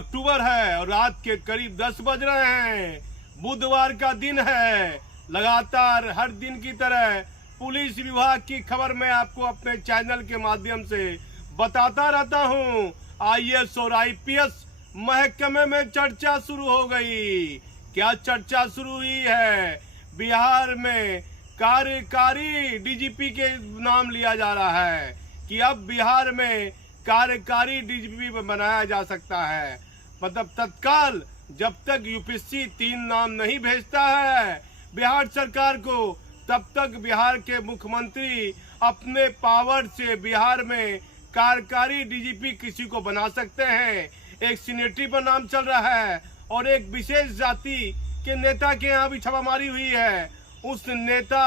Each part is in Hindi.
अक्टूबर है और रात के करीब 10 बज रहे हैं। बुधवार का दिन है। लगातार हर दिन की तरह पुलिस विभाग की खबर मैं आपको अपने चैनल के माध्यम से बताता रहता हूं। IAS और IPS महकमे में चर्चा शुरू हो गई। क्या चर्चा शुरू हुई है? बिहार में कार्यकारी DGP के नाम लिया जा रहा है कि अब बिहार में कार्यकारी DGP बनाया जा सकता है। मतलब तत्काल जब तक UPSC 3 नाम नहीं भेजता है बिहार सरकार को, तब तक बिहार के मुख्यमंत्री अपने पावर से बिहार में कार्यकारी DGP किसी को बना सकते हैं। एक सीनेटरी पर नाम चल रहा है और एक विशेष जाति के नेता के यहाँ भी छापामारी हुई है। उस नेता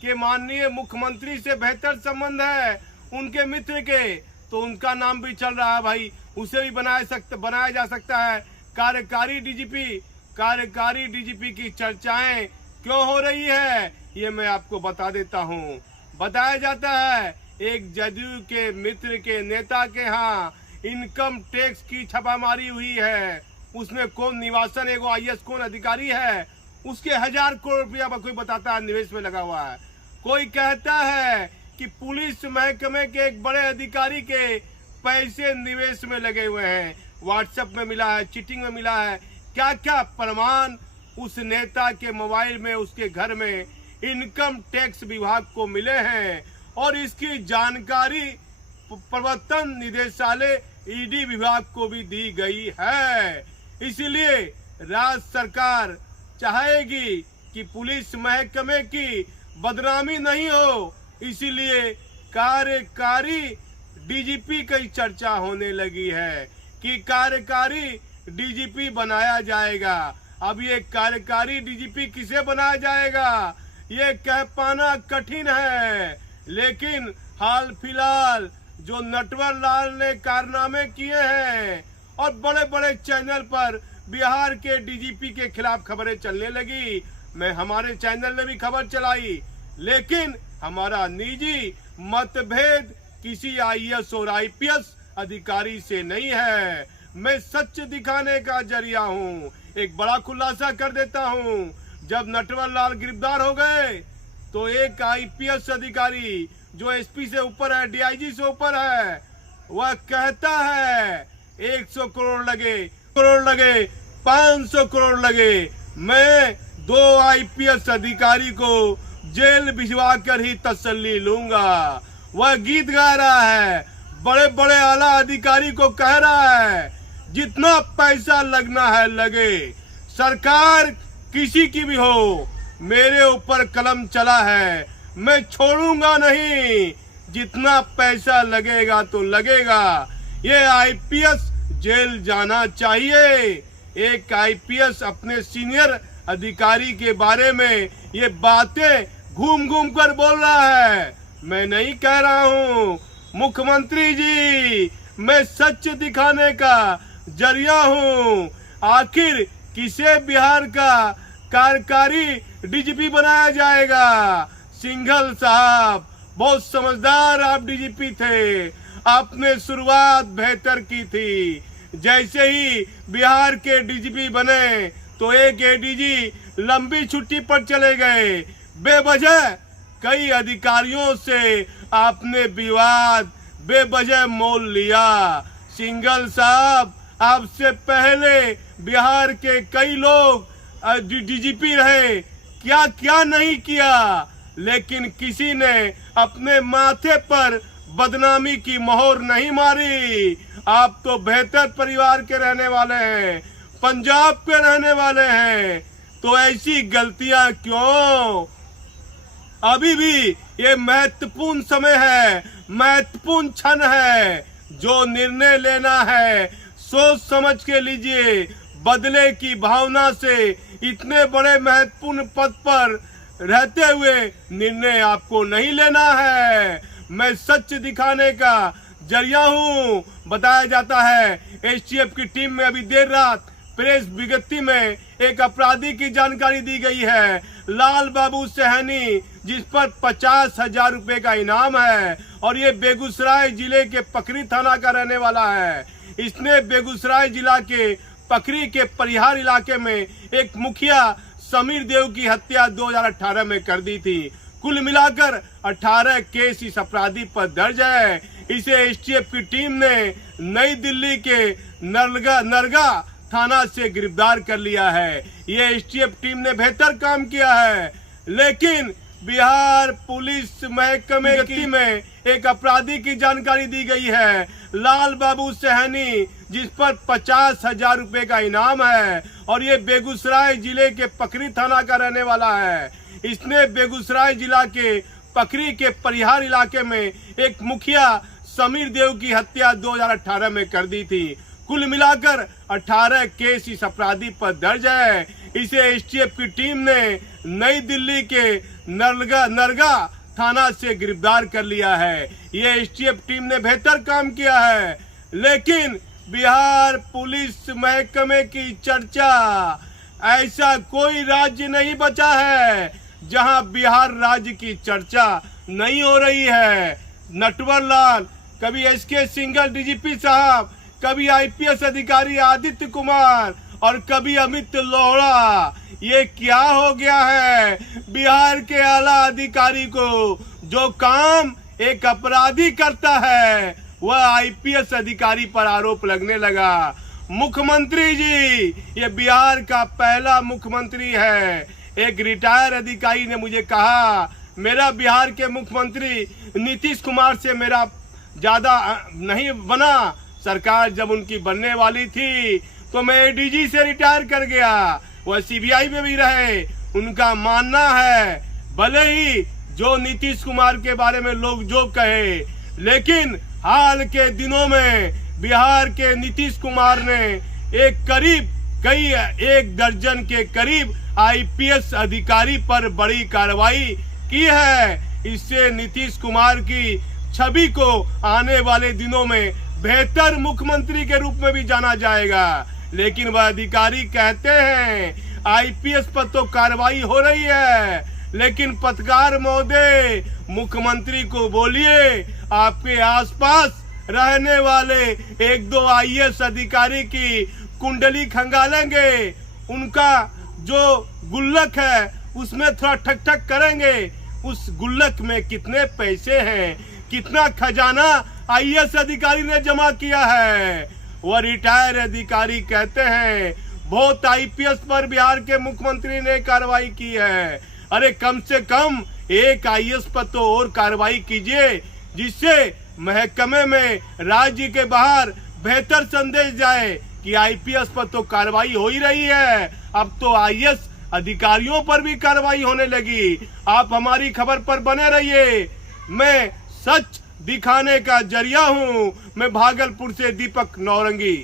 के माननीय मुख्यमंत्री से बेहतर संबंध है उनके मित्र के, तो उनका नाम भी चल रहा है भाई, उसे भी बनाया जा सकता है कार्यकारी DGP। कार्यकारी DGP की चर्चाएं क्यों हो रही है ये मैं आपको बता देता हूँ। बताया जाता है एक जदयू के मित्र के नेता के यहाँ इनकम टैक्स की छापामारी हुई है। उसमें कौन निवासन एगो IAS कौन अधिकारी है, उसके 1000 करोड़ रुपया कोई बताता है निवेश में लगा हुआ है। कोई कहता है कि पुलिस महकमे के एक बड़े अधिकारी के पैसे निवेश में लगे हुए हैं। व्हाट्सएप में मिला है, चीटिंग में मिला है, क्या क्या प्रमाण उस नेता के मोबाइल में, उसके घर में इनकम टैक्स विभाग को मिले हैं और इसकी जानकारी प्रवर्तन निदेशालय ED विभाग को भी दी गई है। इसलिए राज्य सरकार चाहेगी कि पुलिस महकमे की बदनामी नहीं हो, इसीलिए कार्यकारी DGP की चर्चा होने लगी है कि कार्यकारी DGP बनाया जाएगा। अब ये कार्यकारी DGP किसे बनाया जाएगा ये कह पाना कठिन है, लेकिन हाल फिलहाल जो नटवर लाल ने कारनामे किए हैं और बड़े बड़े चैनल पर बिहार के DGP के खिलाफ खबरें चलने लगी। मैं हमारे चैनल ने भी खबर चलाई, लेकिन हमारा निजी मतभेद किसी IAS और IPS अधिकारी से नहीं है। मैं सच दिखाने का जरिया हूँ। एक बड़ा खुलासा कर देता हूँ। जब नटवर लाल गिरफ्तार हो गए तो एक IPS अधिकारी जो SP से ऊपर है, DIG से ऊपर है, वह कहता है 100 करोड़ लगे 500 करोड़ लगे, मैं 2 IPS अधिकारी को जेल भिजवा कर ही तसल्ली लूंगा। वह गीत गा रहा है, बड़े बड़े आला अधिकारी को कह रहा है जितना पैसा लगना है लगे, सरकार किसी की भी हो, मेरे ऊपर कलम चला है, मैं छोड़ूंगा नहीं, जितना पैसा लगेगा तो लगेगा। ये IPS जेल जाना चाहिए। एक IPS अपने सीनियर अधिकारी के बारे में ये बातें घूम घूम कर बोल रहा है। मैं नहीं कह रहा हूँ, मुख्यमंत्री जी मैं सच दिखाने का जरिया हूँ। आखिर किसे बिहार का कार्यकारी DGP बनाया जाएगा? सिंघल साहब बहुत समझदार आप DGP थे, आपने शुरुआत बेहतर की थी। जैसे ही बिहार के DGP बने तो एक ADG लंबी छुट्टी पर चले गए। बेवजह कई अधिकारियों से आपने विवाद बेवजह मोल लिया। सिंघल साहब आपसे पहले बिहार के कई लोग DGP रहे, क्या क्या नहीं किया, लेकिन किसी ने अपने माथे पर बदनामी की मोहर नहीं मारी। आप तो बेहतर परिवार के रहने वाले हैं, पंजाब के रहने वाले हैं, तो ऐसी गलतियां क्यों? अभी भी ये महत्वपूर्ण समय है, महत्वपूर्ण क्षण है। जो निर्णय लेना है सोच समझ के लीजिए। बदले की भावना से इतने बड़े महत्वपूर्ण पद पर रहते हुए निर्णय आपको नहीं लेना है। मैं सच दिखाने का जरिया हूँ। बताया जाता है STF की टीम में अभी देर रात प्रेस विज्ञप्ति में एक अपराधी की जानकारी दी गई है, लाल बाबू सहनी, जिस पर 50,000 रुपए का इनाम है और ये बेगूसराय जिले के पकरी थाना का रहने वाला है। इसने बेगूसराय जिला के पकरी के परिहार इलाके में एक मुखिया समीर देव की हत्या 2018 में कर दी थी। कुल मिलाकर 18 केस इस अपराधी पर दर्ज है। इसे एसटीएफ की टीम ने नई दिल्ली के नरगा थाना से गिरफ्तार कर लिया है। ये एसटीएफ टीम ने बेहतर काम किया है, लेकिन बिहार पुलिस महकमे में एक अपराधी की जानकारी दी गई है, लाल बाबू सहनी, जिस पर 50,000 रुपए का इनाम है और ये बेगूसराय जिले के पकरी थाना का रहने वाला है। इसने बेगूसराय जिला के पकरी के परिहार इलाके में एक मुखिया समीर देव की हत्या 2018 में कर दी थी। कुल मिलाकर 18 केस इस अपराधी पर दर्ज है। इसे एसटीएफ की टीम ने नई दिल्ली के नरगा थाना से गिरफ्तार कर लिया है। ये एसटीएफ टीम ने बेहतर काम किया है, लेकिन बिहार पुलिस महकमे की चर्चा, ऐसा कोई राज्य नहीं बचा है जहां बिहार राज्य की चर्चा नहीं हो रही है। नटवर लाल, कभी एसके सिंघल डीजीपी साहब, कभी आईपीएस अधिकारी आदित्य कुमार और कभी अमित लोहड़ा, ये क्या हो गया है? बिहार के आला अधिकारी को जो काम एक अपराधी करता है वह आईपीएस अधिकारी पर आरोप लगने लगा। मुख्यमंत्री जी, ये बिहार का पहला मुख्यमंत्री है। एक रिटायर अधिकारी ने मुझे कहा, मेरा बिहार के मुख्यमंत्री नीतीश कुमार से मेरा ज्यादा नहीं बना। सरकार जब उनकी बनने वाली थी तो मैं एडीजी से रिटायर कर गया, वह सीबीआई में भी रहे। उनका मानना है, भले ही जो नीतीश कुमार के बारे में लोग जो कहे, लेकिन हाल के दिनों में बिहार के नीतीश कुमार ने एक दर्जन के करीब आईपीएस अधिकारी पर बड़ी कार्रवाई की है। इससे नीतीश कुमार की छवि को आने वाले दिनों में बेहतर मुख्यमंत्री के रूप में भी जाना जाएगा। लेकिन वह अधिकारी कहते हैं आईपीएस पर तो कार्रवाई हो रही है, लेकिन पत्रकार महोदय, मुख्यमंत्री को बोलिए आपके आसपास रहने वाले 1-2 आईएएस अधिकारी की कुंडली खंगालेंगे, उनका जो गुल्लक है उसमें थोड़ा ठक ठक करेंगे, उस गुल्लक में कितने पैसे हैं, कितना खजाना आईएएस अधिकारी ने जमा किया है। वह रिटायर अधिकारी कहते हैं बहुत आईपीएस पर बिहार के मुख्यमंत्री ने कार्रवाई की है। अरे कम से कम एक आईएएस पर तो और कार्रवाई कीजिए, जिससे महकमे में राज्य के बाहर बेहतर संदेश जाए कि आईपीएस पर तो कार्रवाई हो ही रही है, अब तो आईएएस अधिकारियों पर भी कार्रवाई होने लगी। आप हमारी खबर पर बने रहिए। मैं सच दिखाने का जरिया हूँ। मैं भागलपुर से दीपक नौरंगी।